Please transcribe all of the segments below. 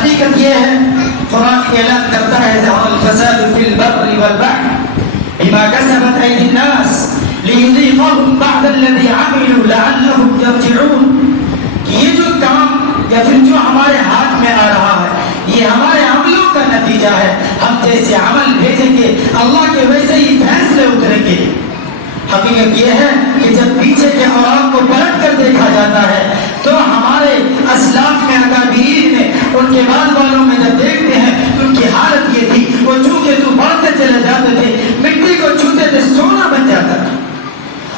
حقیقت یہ ہے قرآن اعلان کرتا ہے ظہر الفساد فی البر والبحر بما کسبت ایدی الناس لیذیقہم بعد الذی عملوا لعلہم یرجعون کہ یہ جو کام یا پھر جو ہمارے ہاتھ میں آ رہا ہے یہ ہمارے عملوں کا نتیجہ ہے. ہم جیسے عمل بھیجیں گے اللہ کے ویسے ہی فیصلے اتریں گے. حقیقت یہ ہے کہ جب پیچھے کے اوراق کو پلٹ کر دیکھا جاتا ہے تو ہمارے اسلاف میں اکابرین میں ان کے بعد والوں میں جب دیکھتے ہیں تو ان کی حالت یہ تھی وہ چونکہ تو بڑھتے چلے جاتے تھے مٹی کو چھوتے تھے سونا بن جاتا تھا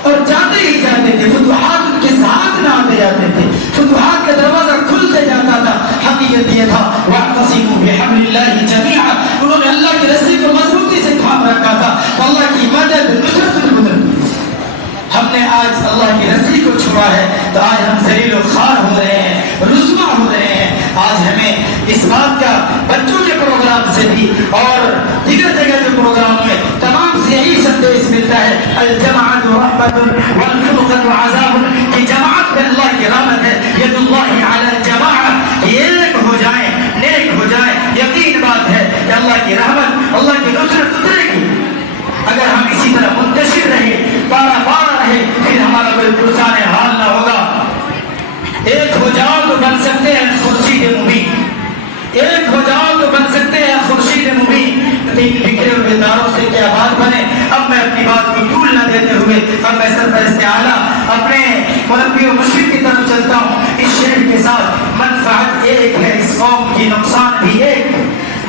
اور جاتے ہی جاتے تھے. فتوحات ان کے ساتھ نہ آتے جاتے تھے. فتوحات کا دروازہ کھلتے جاتا تھا. حقیقت یہ تھا وَاعْتَصِمُوا بِحَبْلِ اللَّهِ جَمِيعًا انہوں نے اللہ کی رسی کو مضبوطی سے تھام رکھا تھا. اللہ کی مدد نصرت المدد. ہم نے آج اللہ کی رسی کو چھوڑا ہے تو آج ہم ذلیل و خوار ہو رہے ہیں رسوا ہو رہے ہیں. آج ہمیں اس بات کا بچوں کے پروگرام سے بھی اور دیگر جگہ کے پروگرام میں تمام سے یہی سندیش ملتا ہے الجماعت رحمت والفرقت عذاب کہ جماعت میں اللہ کی رحمت ہے. ید اللہ علی الجماعت ایک ہو جائیں نیک ہو جائیں. یقین بات ہے کہ اللہ کی رحمت اللہ کی نصرت اترے گی. اگر ہم اسی طرح منتشر رہے پارا پارا رہے پھر ہمارا کوئی پرسان حال نہ ہوگا. ایک ہو جاؤ تو بن سکتے ہیں خورشید مبین. ایک ہو جاؤ تو بن سکتے ہیں خورشید مبین. تین بکھرے ہوئے تاروں سے کیا بات بنے. اب میں اپنی بات کو طول نہ دیتے ہوئے اب میں سرپرست اعلیٰ اپنے مربی و مشرق کی طرف چلتا ہوں. اس شعر کے ساتھ منفعت ایک ہے اس قوم کی نقصان بھی ایک.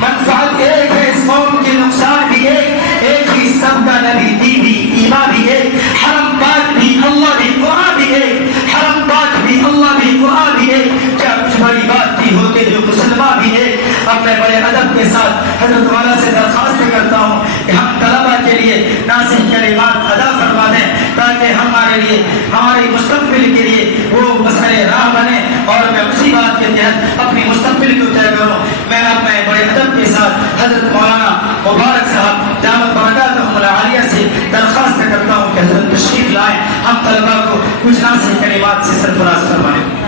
منفعت ایک ہے اس قوم کی نقصان بھی ایک. ایک ہی سب کا نبی دی بھی ایمان بھی ایک. حرم پاک بھی اللہ بھی قرآن بھی ایک. حرم پاک بھی اللہ بھی قرآن بھی ایک. کیا کچھ بڑی بات تھی ہوتے جو مسلمان بھی ایک. اب میں بڑے ادب کے ساتھ حضرت والا سے درخواست کرتا ہوں کہ ہم طلبہ کے لیے ناصح کلمات ادا فرما دیں تاکہ ہمارے لیے ہمارے مستقبل کے لیے وہ مسئلے راہ بنے اور میں اسی بات کے تحت اپنی مستقبل کو طے کروں. میں اب میں بڑے ادب کے ساتھ حضرت مولانا مبارک صاحب دامت برکاتہم العالیہ سے درخواست کرتا ہوں کہ حضرت تشریف لائیں. ہم طلبہ کو کچھ ناصح کلمات سے سرفراز فرمائیں.